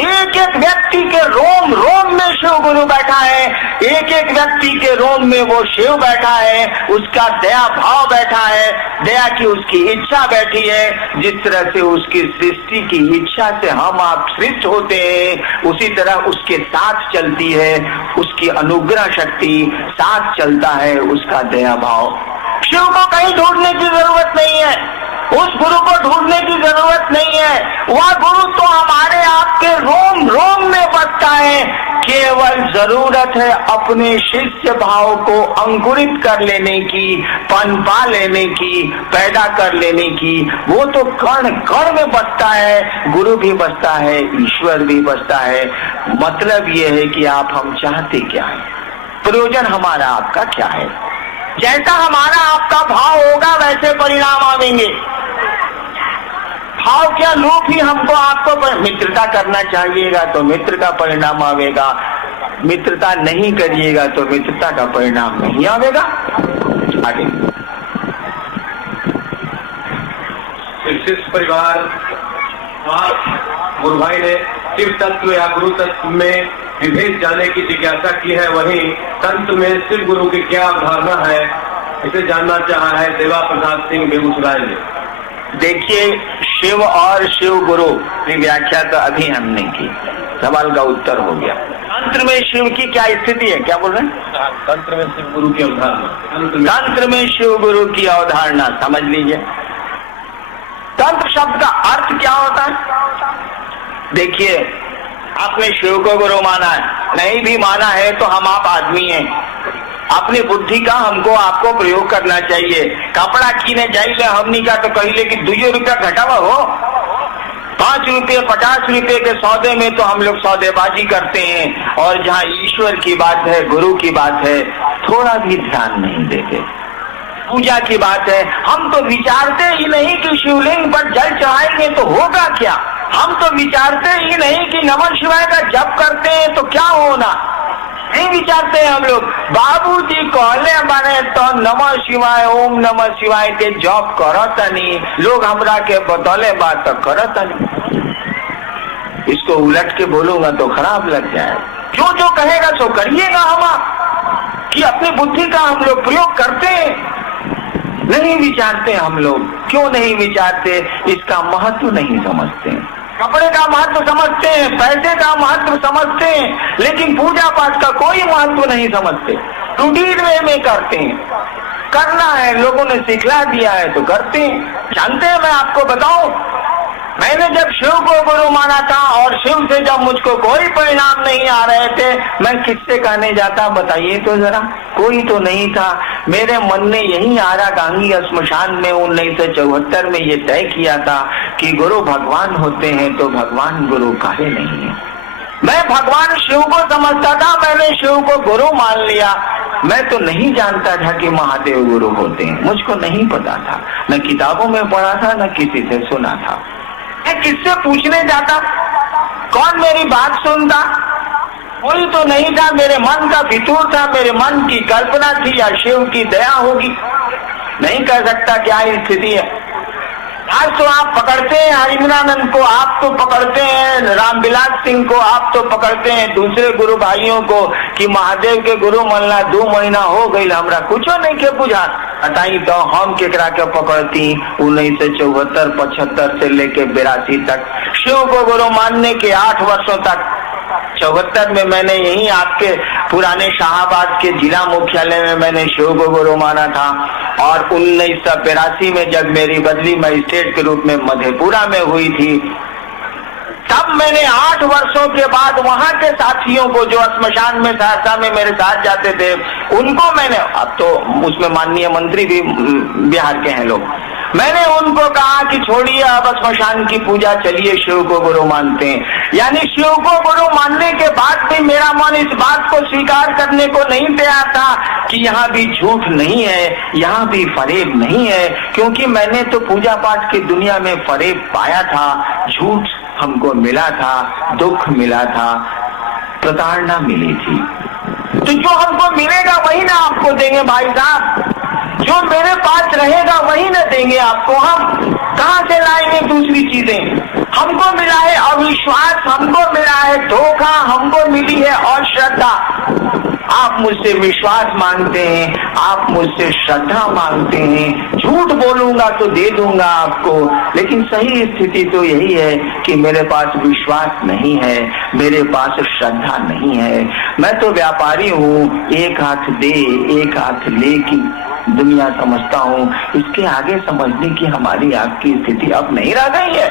एक एक व्यक्ति के रोम रोम में शिव गुरु बैठा है, एक एक व्यक्ति के रोम में वो शिव बैठा है, उसका दया भाव बैठा है, दया की उसकी इच्छा बैठी है। जिस तरह से उसकी सृष्टि की इच्छा से हम आप सृष्ट होते हैं, उसी तरह उसके साथ चलती है उसकी अनुग्रह शक्ति, साथ चलता है उसका दया भाव। शिव को कहीं ढूंढने की जरूरत नहीं है, उस गुरु को ढूंढने की जरूरत नहीं है, वह गुरु तो हमारे आपके रोम रोम में बसता है। केवल जरूरत है अपने शिष्य भाव को अंकुरित कर लेने की, पनपा लेने की, पैदा कर लेने की। वो तो कण कण में बसता है, गुरु भी बसता है, ईश्वर भी बसता है। मतलब ये है कि आप हम चाहते क्या है, प्रयोजन हमारा आपका क्या है। जैसा हमारा आपका भाव होगा वैसे परिणाम आवेंगे। भाव क्या लोग ही हमको आपको मित्रता करना चाहिएगा तो मित्र का परिणाम आवेगा, मित्रता नहीं करिएगा तो मित्रता का परिणाम नहीं आवेगा। आगे शिष्य परिवार, आप गुरु भाई ने शिव तत्व या गुरु तत्व में विभेद जानने की जिज्ञासा की है, वहीं तंत्र में शिव गुरु की क्या अवधारणा है, इसे जानना चाहा है देवा प्रसाद सिंह बेगूसराय ने। देखिए, शिव और शिव गुरु की व्याख्या तो अभी हमने की, सवाल का उत्तर हो गया। तंत्र में शिव की क्या स्थिति है, क्या बोल रहे हैं? तंत्र में शिव गुरु की अवधारणा, तंत्र में शिव गुरु की अवधारणा समझ लीजिए। तंत्र शब्द का अर्थ क्या होता है? देखिए, आपने शिव को गुरु माना है, नहीं भी माना है तो हम आप आदमी हैं, अपनी बुद्धि का हमको आपको प्रयोग करना चाहिए। कपड़ा कीने जाइए हमनी का तो कहिले कि 2 रुपया घटावा हो, 5 रुपये 50 रुपये के सौदे में तो हम लोग सौदेबाजी करते हैं। और जहाँ ईश्वर की बात है, गुरु की बात है, थोड़ा भी ध्यान नहीं देते। पूजा की बात है, हम तो विचारते ही नहीं कि शिवलिंग पर जल चढ़ाएंगे तो होगा क्या। हम तो विचारते ही नहीं कि नमः शिवाय का जप करते हैं तो क्या होना, नहीं विचारते हैं हम लोग। बाबूजी कहले बने तो नमः शिवाय, ओम नमः शिवाय के जप करतनी, लोग हमरा के बतौले बात तो करतनी। इसको उलट के बोलूंगा तो खराब लग जाए। जो जो कहेगा सो करिएगा हम आप, कि अपनी बुद्धि का हम लोग प्रयोग करते हैं, नहीं विचारते हम लोग। क्यों नहीं विचारते? इसका महत्व नहीं समझते। कपड़े का महत्व समझते हैं, पैसे का महत्व समझते हैं, लेकिन पूजा पाठ का कोई महत्व नहीं समझते। रूटीन वे में करते हैं, करना है, लोगों ने सिखला दिया है तो करते हैं। जानते हैं, मैं आपको बताऊं, मैंने जब शिव को गुरु माना था और शिव से जब मुझको कोई परिणाम नहीं आ रहे थे, मैं किससे कहने जाता बताइए तो जरा। कोई तो नहीं था। मेरे मन ने यही आरा गांगी श्मशान में 1974 में ये तय किया था कि गुरु भगवान होते हैं तो भगवान गुरु काहे नहीं है। मैं भगवान शिव को समझता था, मैंने शिव को गुरु मान लिया। मैं तो नहीं जानता था कि महादेव गुरु होते हैं, मुझको नहीं पता था, न किताबों में पढ़ा था न किसी से सुना था। मैं किससे पूछने जाता, कौन मेरी बात सुनता? कोई तो नहीं था। मेरे मन का फितूर था, मेरे मन की कल्पना थी या शिव की दया होगी, नहीं कह सकता क्या स्थिति है। आज तो आप पकड़ते हैं हरिंद्रानंद को, आप तो पकड़ते हैं रामविलास सिंह को, आप तो पकड़ते हैं दूसरे गुरु भाइयों को कि महादेव के गुरु मनला 2 महीना हो गई, हमरा कुछ नहीं के बुझा। बताई तो हम केकरा के पकड़ती 1974 75 से लेके 82 तक। शिव को गुरु मानने के 8 वर्षों तक। 74 में मैंने यही आपके पुराने शाहबाद के जिला मुख्यालय में मैंने शिव को गुरु माना था। और 1982 में जब मेरी बदली मजिस्ट्रेट के रूप में मधेपुरा में हुई थी, तब मैंने 8 वर्षों के बाद वहां के साथियों को जो श्मशान में सहरसा में मेरे साथ जाते थे, उनको मैंने, अब तो उसमें माननीय मंत्री भी बिहार के हैं लोग, मैंने उनको कहा कि छोड़िए अब श्मशान की पूजा, चलिए शिव को गुरु मानते हैं। यानी शिव को गुरु मानने के बाद भी मेरा मन इस बात को स्वीकार करने को नहीं तैयार था कि यहाँ भी झूठ नहीं है, यहाँ भी फरेब नहीं है। क्योंकि मैंने तो पूजा पाठ की दुनिया में फरेब पाया था, झूठ हमको मिला था, दुख मिला था, प्रताड़ना मिली थी। तो जो हमको मिलेगा वही ना आपको देंगे भाई साहब, जो मेरे पास रहेगा वही ना देंगे आपको। हम कहां से लाएंगे दूसरी चीजें? हमको मिला है अविश्वास, हमको मिला है धोखा, हमको मिली है अश्रद्धा। आप मुझसे विश्वास मांगते हैं, आप मुझसे श्रद्धा मांगते हैं। झूठ बोलूंगा तो दे दूंगा आपको, लेकिन सही स्थिति तो यही है कि मेरे पास विश्वास नहीं है, मेरे पास श्रद्धा नहीं है। मैं तो व्यापारी हूँ, एक हाथ दे एक हाथ ले की दुनिया समझता हूँ। इसके आगे समझने की हमारी आपकी स्थिति अब नहीं रह गई है।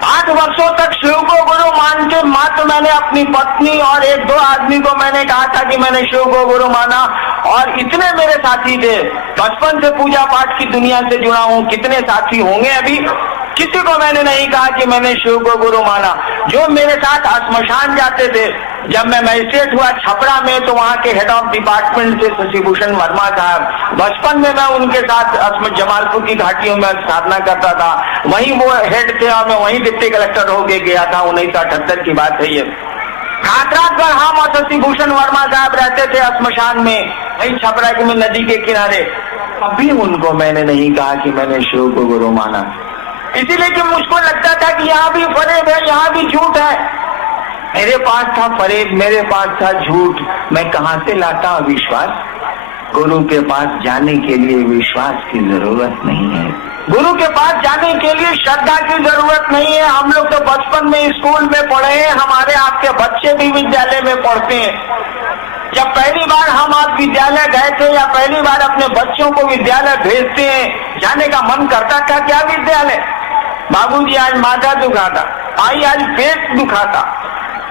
8 वर्षों तक शिव को गुरु मान के मात्र मैंने अपनी पत्नी और 1-2 आदमी को मैंने कहा था कि मैंने शिव को गुरु माना, और इतने मेरे साथी थे। बचपन से पूजा पाठ की दुनिया से जुड़ा हूँ, कितने साथी होंगे अभी, किसी को मैंने नहीं कहा कि मैंने शिव को गुरु माना। जो मेरे साथ श्मशान जाते थे, जब मैं मजिस्ट्रेट हुआ छपरा में, तो वहाँ के हेड ऑफ डिपार्टमेंट थे शशिभूषण वर्मा साहब। बचपन में मैं उनके साथ जमालपुर की घाटियों में साधना करता था, वहीं वो हेड थे और मैं वहीं डिप्टी कलेक्टर होके गया था। 1978 की बात है ये। रात भर हम और शशिभूषण वर्मा साहब रहते थे श्मशान में, वहीं छपरा की नदी के किनारे। अभी उनको मैंने नहीं कहा कि मैंने शिव को गुरु माना, इसीलिए कि मुझको लगता था कि यहाँ भी फरेब है, यहाँ भी झूठ है। मेरे पास था फरेब, मेरे पास था झूठ, मैं कहाँ से लाता विश्वास? गुरु के पास जाने के लिए विश्वास की जरूरत नहीं है, गुरु के पास जाने के लिए श्रद्धा की जरूरत नहीं है। हम लोग तो बचपन में स्कूल में पढ़े हैं, हमारे आपके बच्चे भी विद्यालय में पढ़ते हैं। जब पहली बार हम आप विद्यालय गए थे या पहली बार अपने बच्चों को विद्यालय भेजते हैं, जाने का मन करता था क्या विद्यालय? बाबूजी आज माथा दुखाता, आई आज पेट दुखाता,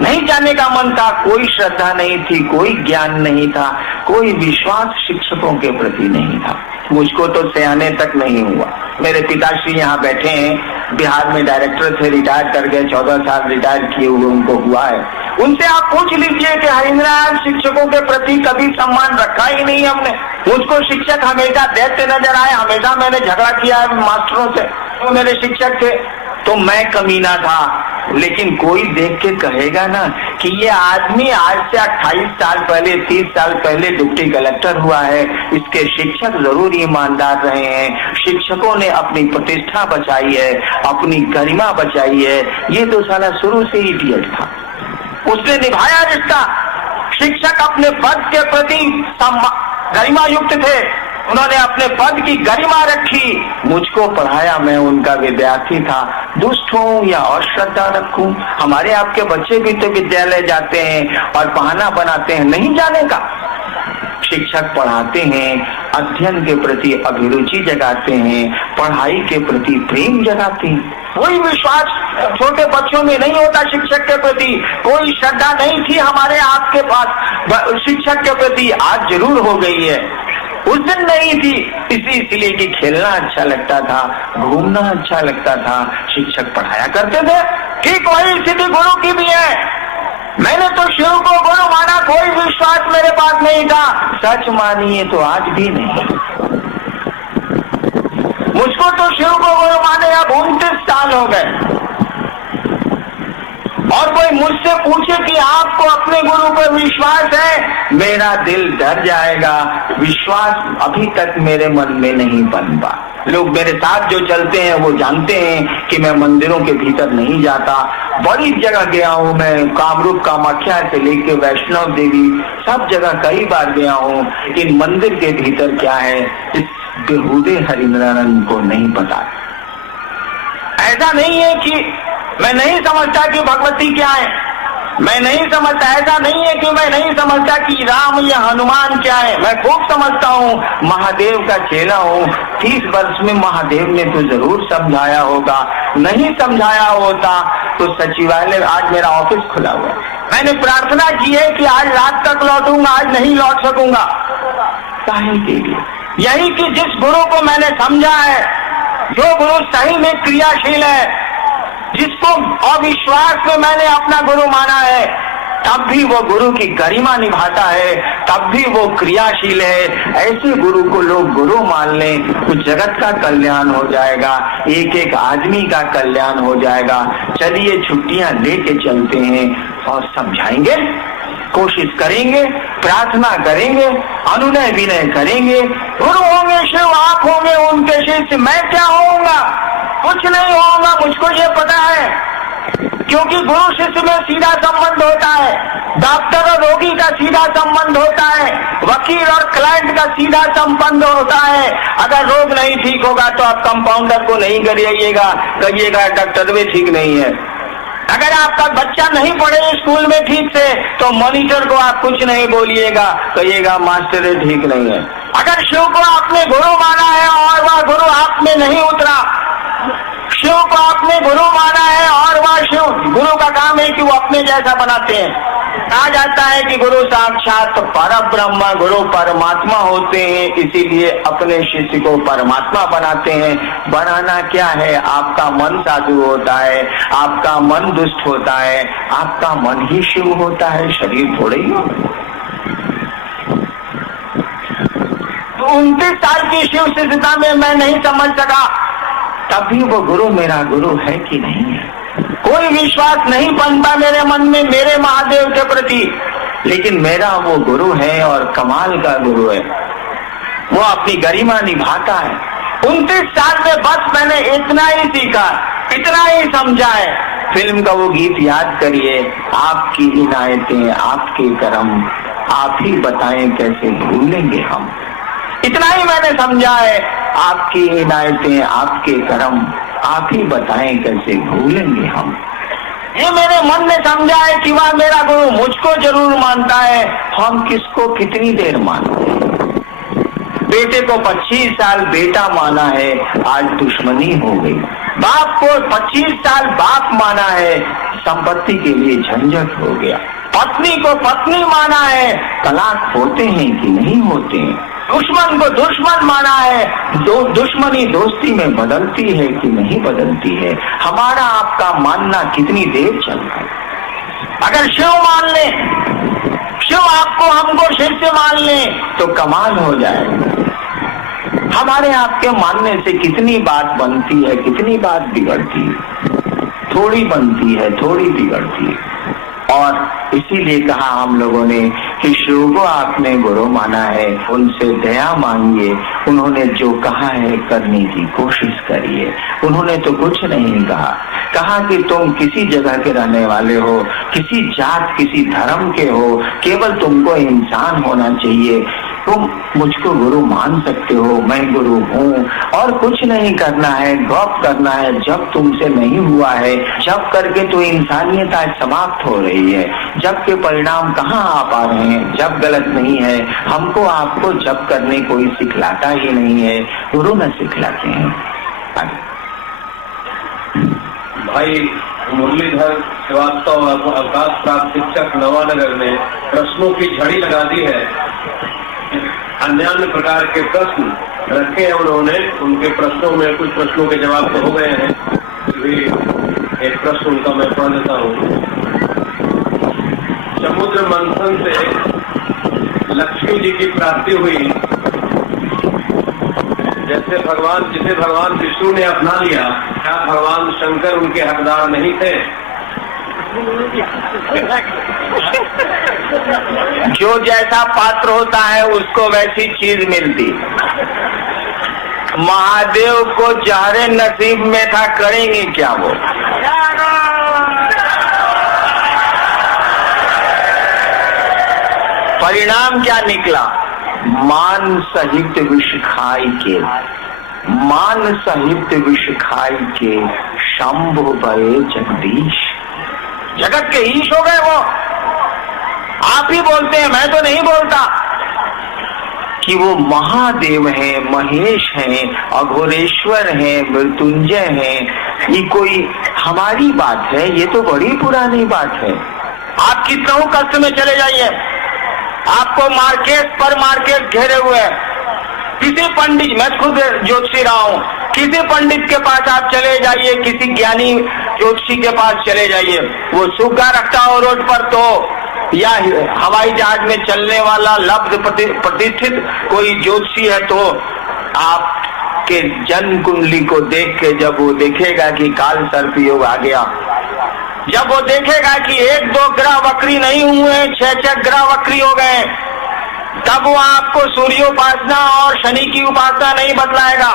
नहीं जाने का मन था। कोई श्रद्धा नहीं थी, कोई ज्ञान नहीं था, कोई विश्वास शिक्षकों के प्रति नहीं था। मुझको तो सयाने तक नहीं हुआ। मेरे पिताश्री यहाँ बैठे हैं, बिहार में डायरेक्टर थे, रिटायर कर गए, 14 साल रिटायर किए हुए उनको हुआ है। उनसे आप पूछ लीजिए कि हरिंद्र शिक्षकों के प्रति कभी सम्मान रखा ही नहीं हमने। मुझको शिक्षक हमेशा दैत्य नजर आए, हमेशा मैंने झगड़ा किया है मास्टरों से, तो मेरे शिक्षक थे। तो मैं कमीना था, लेकिन कोई देख के कहेगा ना कि ये आदमी आज से 28 साल पहले 30 साल पहले डिप्टी कलेक्टर हुआ है, इसके शिक्षक जरूर ईमानदार रहे हैं, शिक्षकों ने अपनी प्रतिष्ठा बचाई है, अपनी गरिमा बचाई है। ये तो साला शुरू से ही इडियट था, उसने निभाया रिश्ता। शिक्षक अपने पद के प्रति गरिमा युक्त थे, उन्होंने अपने पद की गरिमा रखी। मुझको पढ़ाया, मैं उनका विद्यार्थी था। दुष्ट हूँ या अश्रद्धा रखूं? हमारे आपके बच्चे भी तो विद्यालय जाते हैं और बहाना बनाते हैं नहीं जाने का। शिक्षक पढ़ाते हैं, अध्ययन के प्रति अभिरुचि जगाते हैं, पढ़ाई के प्रति प्रेम जगाते हैं। कोई विश्वास छोटे बच्चों में नहीं होता शिक्षक के प्रति, कोई श्रद्धा नहीं थी हमारे आपके पास शिक्षक के प्रति। आज जरूर हो गई है, उस दिन नहीं थी। इसलिए कि खेलना अच्छा लगता था, घूमना अच्छा लगता था, शिक्षक पढ़ाया करते थे। ठीक वही स्थिति गुरु की भी है। मैंने तो शिव को गुरु माना, कोई विश्वास मेरे पास नहीं था। सच मानिए तो आज भी नहीं। मुझको तो शिव को गुरु माने अब 29 साल हो गए, और कोई मुझसे पूछे कि आपको अपने गुरु पर विश्वास है, मेरा दिल डर जाएगा। विश्वास अभी तक मेरे मन में नहीं बन पा। लोग मेरे साथ जो चलते हैं वो जानते हैं कि मैं मंदिरों के भीतर नहीं जाता। बड़ी जगह गया हूँ मैं, कामरूप कामाख्या से लेके वैष्णव देवी सब जगह कई बार गया हूँ, लेकिन मंदिर के भीतर क्या है इस बेहुदे हरिनारायण को नहीं पता। ऐसा नहीं है कि मैं नहीं समझता कि भगवती क्या है, मैं नहीं समझता। ऐसा नहीं है कि मैं नहीं समझता कि राम या हनुमान क्या है, मैं खूब समझता हूँ। महादेव का चेला हूँ। 30 वर्ष में महादेव ने तो जरूर समझाया होगा, नहीं समझाया होता तो सचिवालय आज मेरा ऑफिस खुला हुआ। मैंने प्रार्थना की है कि आज रात तक लौटूंगा, आज नहीं लौट सकूंगा। काहे के लिए? यही कि जिस गुरु को मैंने समझा है, जो गुरु सही में क्रियाशील है, जिसको अविश्वास में मैंने अपना गुरु माना है, तब भी वो गुरु की गरिमा निभाता है, तब भी वो क्रियाशील है। ऐसे गुरु को लोग गुरु मान लें तो जगत का कल्याण हो जाएगा, एक एक आदमी का कल्याण हो जाएगा। चलिए छुट्टियां लेके चलते हैं और समझाएंगे, कोशिश करेंगे, प्रार्थना करेंगे, अनुनय विनय करेंगे। गुरु होंगे शिव, आप होंगे उनके शिष्य, मैं क्या होऊंगा? कुछ नहीं होगा, मुझको ये पता है। क्योंकि गुरु शिष्य में सीधा संबंध होता है, डॉक्टर और रोगी का सीधा संबंध होता है, वकील और क्लाइंट का सीधा संबंध होता है। अगर रोग नहीं ठीक होगा तो आप कंपाउंडर को नहीं करिएगा, कहिएगा डॉक्टर भी ठीक नहीं है। अगर आपका बच्चा नहीं पढ़े स्कूल में ठीक से तो मॉनिटर को आप कुछ नहीं बोलिएगा, कहिएगा मास्टर ठीक नहीं है। अगर शिव को आपने गुरु माना है और वह गुरु आप में नहीं उतरा, शिव को आपने गुरु माना है और वह शिव गुरु का काम है कि वो अपने जैसा बनाते हैं। कहा जाता है कि गुरु साक्षात परब्रह्म, गुरु परमात्मा होते हैं, इसीलिए अपने शिष्य को परमात्मा बनाते हैं। बनाना क्या है, आपका मन साधु होता है, आपका मन दुष्ट होता है, आपका मन ही शिव होता है, शरीर थोड़े ही होता है। 29 साल की शिव शिष्यता में मैं नहीं समझ सका, तभी वो गुरु मेरा गुरु है कि नहीं है। कोई विश्वास नहीं बनता मेरे मन में मेरे महादेव के प्रति, लेकिन मेरा वो गुरु है और कमाल का गुरु है, वो अपनी गरिमा निभाता है। 29 साल में बस मैंने इतना ही सीखा, इतना ही समझा है। फिल्म का वो गीत याद करिए, आपकी इनायतें आपके करम, आप ही बताएं कैसे भूलेंगे हम। इतना ही मैंने समझा है, आपकी इनायतें आपके करम, आप ही बताएं कैसे भूलेंगे हम। ये मेरे मन ने समझा है कि वह मेरा गुरु मुझको जरूर मानता है, हम किसको कितनी देर मानते हैं। बेटे को 25 साल बेटा माना है, आज दुश्मनी हो गई। बाप को 25 साल बाप माना है, संपत्ति के लिए झंझट हो गया। पत्नी को पत्नी माना है, तलाक होते हैं कि नहीं होते हैं। दुश्मन को दुश्मन माना है, दुश्मनी दोस्ती में बदलती है कि नहीं बदलती है। हमारा आपका मानना कितनी देर चलता है। अगर शिव मान ले, शिव आपको हमको शिव से मान ले तो कमाल हो जाएगा। हमारे आपके मानने से कितनी बात बनती है, कितनी बात बिगड़ती है, थोड़ी बनती है, थोड़ी बिगड़ती है। और इसीलिए कहा हम लोगों ने कि शिव को आपने गुरु माना है, उनसे दया मांगिए, उन्होंने जो कहा है करने की कोशिश करिए। उन्होंने तो कुछ नहीं कहा कि तुम किसी जगह के रहने वाले हो, किसी जात किसी धर्म के हो, केवल तुमको इंसान होना चाहिए, तुम मुझको गुरु मान सकते हो, मैं गुरु हूँ, और कुछ नहीं करना है, गौप करना है। जब तुमसे नहीं हुआ है, जब करके तो इंसानियत आज समाप्त हो रही है, जब के परिणाम कहाँ आ पा रहे हैं, जब गलत नहीं है। हमको आपको जब करने कोई सिखलाता ही नहीं है, गुरु न सिखलाते हैं। भाई मुरलीधर श्रीवास्तव अवकाश प्राप्त शिक्षक नवानगर ने प्रश्नों की झड़ी लगा दी है। अन्य प्रकार के प्रश्न रखे हैं उन्होंने, उनके प्रश्नों में कुछ प्रश्नों के जवाब तो हो गए हैं, फिर भी एक प्रश्न उनका मैं पढ़ देता हूँ। समुद्र मंथन से लक्ष्मी जी की प्राप्ति हुई, जिसे भगवान विष्णु ने अपना लिया, क्या भगवान शंकर उनके हकदार नहीं थे? जो जैसा पात्र होता है उसको वैसी चीज मिलती। महादेव को जहरे नसीब में था, करेंगे क्या वो? परिणाम क्या निकला? मान सहित विष खाई के, मान सहित विष खाई के शंभु भये जगदीश। जगत के ईश हो गए वो। आप ही बोलते हैं, मैं तो नहीं बोलता, कि वो महादेव हैं, महेश हैं, अघोरेश्वर हैं, मृत्युंजय हैं। ये कोई हमारी बात है? ये तो बड़ी पुरानी बात है। आप कितना कष्ट में चले जाइए, आपको मार्केट घेरे हुए हैं। किसी पंडित, मैं खुद ज्योतिषी रहा हूँ, किसी पंडित के पास आप चले जाइए, किसी ज्ञानी ज्योतिषी के पास चले जाइए, वो सुग्गा रखता हो रोड पर तो, या हवाई जहाज में चलने वाला लब्ध प्रतिष्ठित कोई ज्योतिषी है तो आपके जन्म कुंडली को देख के जब वो देखेगा कि काल सर्प योग आ गया, जब वो देखेगा कि 1-2 ग्रह वक्री नहीं हुए, 6-6 ग्रह वक्री हो गए, तब वो आपको सूर्योपासना और शनि की उपासना नहीं बतलाएगा,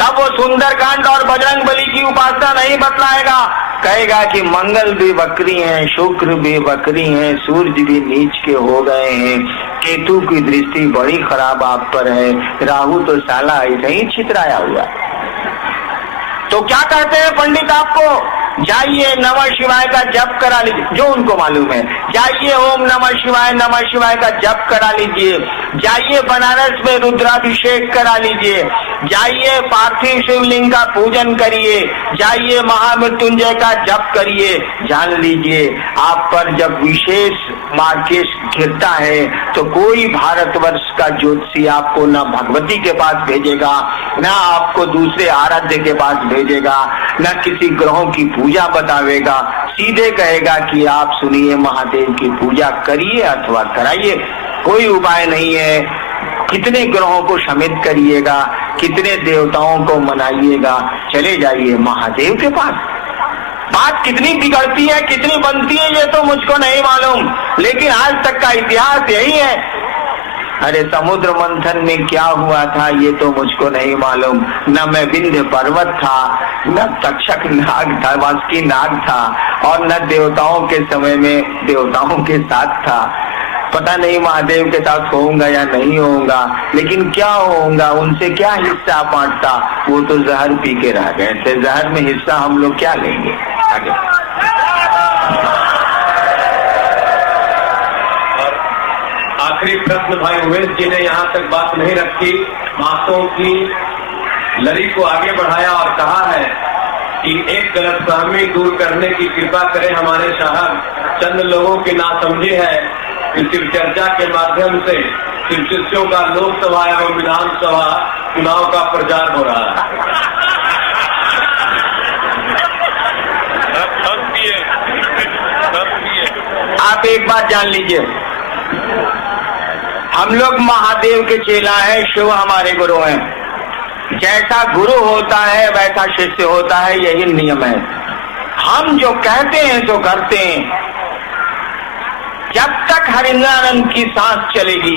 तब वो सुंदरकांड और बजरंग बली की उपासना नहीं बतलाएगा, कहेगा कि मंगल भी वक्री हैं, शुक्र भी वक्री हैं, सूर्य भी नीच के हो गए हैं, केतु की दृष्टि बड़ी खराब आप पर है, राहु तो साला ऐसे ही छितराया हुआ। तो क्या कहते हैं पंडित आपको? जाइए नमः शिवाय का जप करा लीजिए, जो उनको मालूम है। जाइए ओम नमः शिवाय का जप करा लीजिए। जाइए बनारस में रुद्राभिषेक करा लीजिए। जाइए पार्थिव शिवलिंग का पूजन करिए। जाइए महामृत्युंजय का जप करिए। जान लीजिए आप पर जब विशेष मार्केश गिरता है तो कोई भारतवर्ष का ज्योतिषी आपको न भगवती के पास भेजेगा, न आपको दूसरे आराध्य के पास भेजेगा, न किसी ग्रहों की पूजा बतावेगा। सीधे कहेगा कि आप सुनिए महादेव की पूजा करिए अथवा कराइए, कोई उपाय नहीं है। कितने ग्रहों को शमित करिएगा, कितने देवताओं को मनाइएगा, चले जाइए महादेव के पास। बात कितनी बिगड़ती है, कितनी बनती है, ये तो मुझको नहीं मालूम, लेकिन आज तक का इतिहास यही है। अरे समुद्र मंथन में क्या हुआ था ये तो मुझको नहीं मालूम। न मैं विंध्य पर्वत था, न तक्षक नाग था, वासुकी नाग था, और न देवताओं के समय में देवताओं के साथ था। पता नहीं महादेव के साथ होऊंगा या नहीं होऊंगा, लेकिन क्या होऊंगा, उनसे क्या हिस्सा बांटता, वो तो जहर पी के रह गए थे। जहर में हिस्सा हम लोग क्या लेंगे? आगे आखिरी प्रश्न भाई उमेश जी ने यहाँ तक बात नहीं रखी, बातों की लड़ी को आगे बढ़ाया और कहा है कि एक गलतफहमी दूर करने की कृपा करें हमारे साहब। चंद लोगों की नासमझी है कि शिव चर्चा के माध्यम से शिव शिष्यों का लोकसभा एवं विधानसभा चुनाव का प्रचार हो रहा है। आप एक बात जान लीजिए, हम लोग महादेव के चेला हैं, शिव हमारे गुरु हैं। जैसा गुरु होता है वैसा शिष्य होता है, यही नियम है। हम जो कहते हैं तो करते हैं। जब तक हरिंद्रानंद की सांस चलेगी,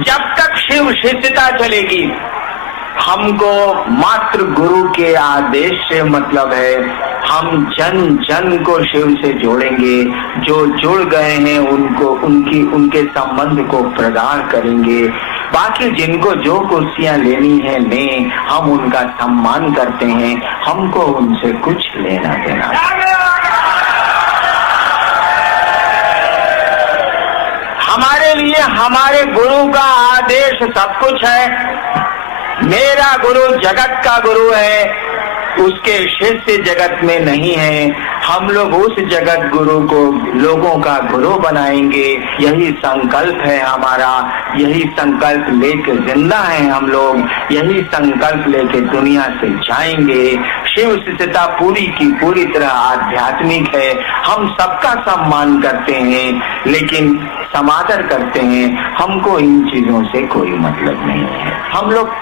जब तक शिव शिष्यता चलेगी, हमको मात्र गुरु के आदेश से मतलब है। हम जन जन को शिव से जोड़ेंगे, जो जुड़ गए हैं उनको उनके संबंध को प्रगाढ़ करेंगे। बाकी जिनको जो कुर्सियां लेनी है लें, हम उनका सम्मान करते हैं, हमको उनसे कुछ लेना देना। हमारे लिए हमारे गुरु का आदेश सब कुछ है। मेरा गुरु जगत का गुरु है, उसके शिष्य जगत में नहीं है। हम लोग उस जगत गुरु को लोगों का गुरु बनाएंगे, यही संकल्प है हमारा। यही संकल्प लेके जिंदा हैं हम लोग, यही संकल्प लेके दुनिया से जाएंगे। शिव शिष्यता पूरी की पूरी तरह आध्यात्मिक है। हम सबका सम्मान करते हैं, लेकिन समादर करते हैं। हमको इन चीजों से कोई मतलब नहीं है। हम लोग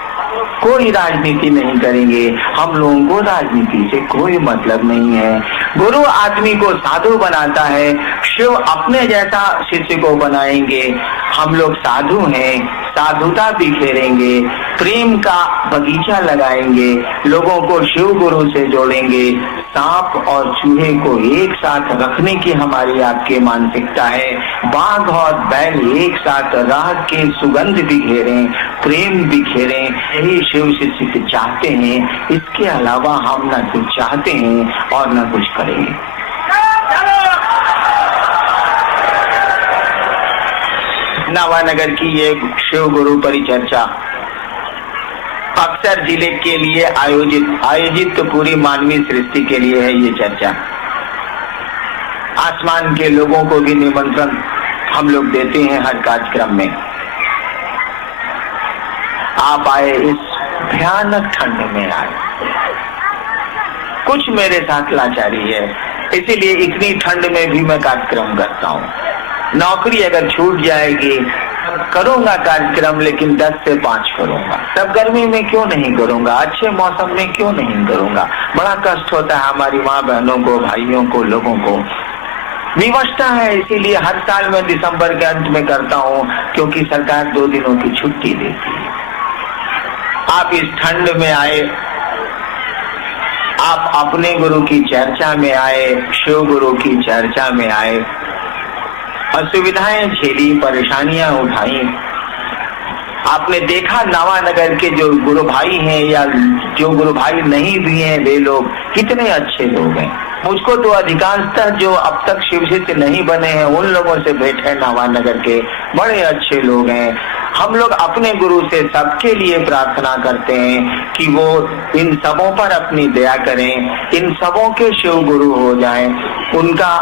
कोई राजनीति नहीं करेंगे, हम लोगों को राजनीति से कोई मतलब नहीं है। गुरु आदमी को साधु बनाता है, शिव अपने जैसा शिष्य को बनाएंगे। हम लोग साधु हैं, साधुता बिखेरेंगे, प्रेम का बगीचा लगाएंगे, लोगों को शिव गुरु से जोड़ेंगे। सांप और चूहे को एक साथ रखने की हमारी आपकी मानसिकता है। बाघ और बैल एक साथ रह के सुगंध बिखेरें, प्रेम बिखेरें, यही शिव शिष्य चाहते हैं। इसके अलावा हम न कुछ चाहते हैं और न कुछ करेंगे। नवानगर की ये शिव गुरु परिचर्चा बक्सर जिले के लिए आयोजित तो पूरी मानवीय सृष्टि के लिए है ये चर्चा। आसमान के लोगों को भी निमंत्रण हम लोग देते हैं हर कार्यक्रम में। आप आए, इस भयानक ठंड में आए। कुछ मेरे साथ लाचारी है, इसीलिए इतनी ठंड में भी मैं कार्यक्रम करता हूँ। नौकरी अगर छूट जाएगी करूंगा कार्यक्रम, लेकिन 10 से 5 करूंगा। तब गर्मी में क्यों नहीं करूंगा, अच्छे मौसम में क्यों नहीं करूंगा। बड़ा कष्ट होता है हमारी माँ बहनों को, भाइयों को, लोगों को। विवशता है, इसीलिए हर साल मैं दिसंबर के अंत में करता हूँ, क्योंकि सरकार 2 दिनों की छुट्टी देती है। आप इस ठंड में आए, आप अपने गुरु की चर्चा में आए, शिव गुरु की चर्चा में आए, असुविधाएं झेली, परेशानियां उठाई। आपने देखा नवानगर के जो गुरु भाई हैं या जो गुरु भाई नहीं भी हैं, वे लोग कितने अच्छे लोग हैं। मुझको तो अधिकांशतः जो अब तक शिवशिष्य नहीं बने हैं उन लोगों से भेंट है, नवानगर के बड़े अच्छे लोग हैं। हम लोग अपने गुरु से सबके लिए प्रार्थना करते हैं कि वो इन सबों पर अपनी दया करें, इन सबों के शिव गुरु हो जाएं, उनका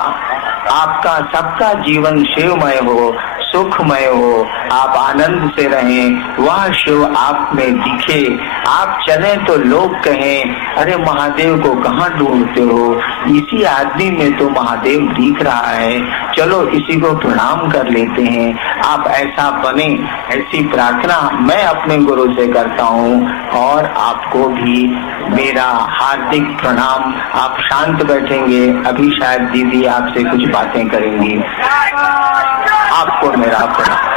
आपका सबका जीवन शिवमय हो, सुखमय हो, आप आनंद से रहें, वह शिव आप में दिखे। आप चले तो लोग कहें, अरे महादेव को कहाँ ढूंढते हो, इसी आदमी में तो महादेव दिख रहा है, चलो इसी को प्रणाम कर लेते हैं। आप ऐसा बने, ऐसी प्रार्थना मैं अपने गुरु से करता हूँ और आपको भी मेरा हार्दिक प्रणाम। आप शांत बैठेंगे, अभी शायद दीदी आपसे कुछ बातें करेंगी। आपको मेरा प्रणाम।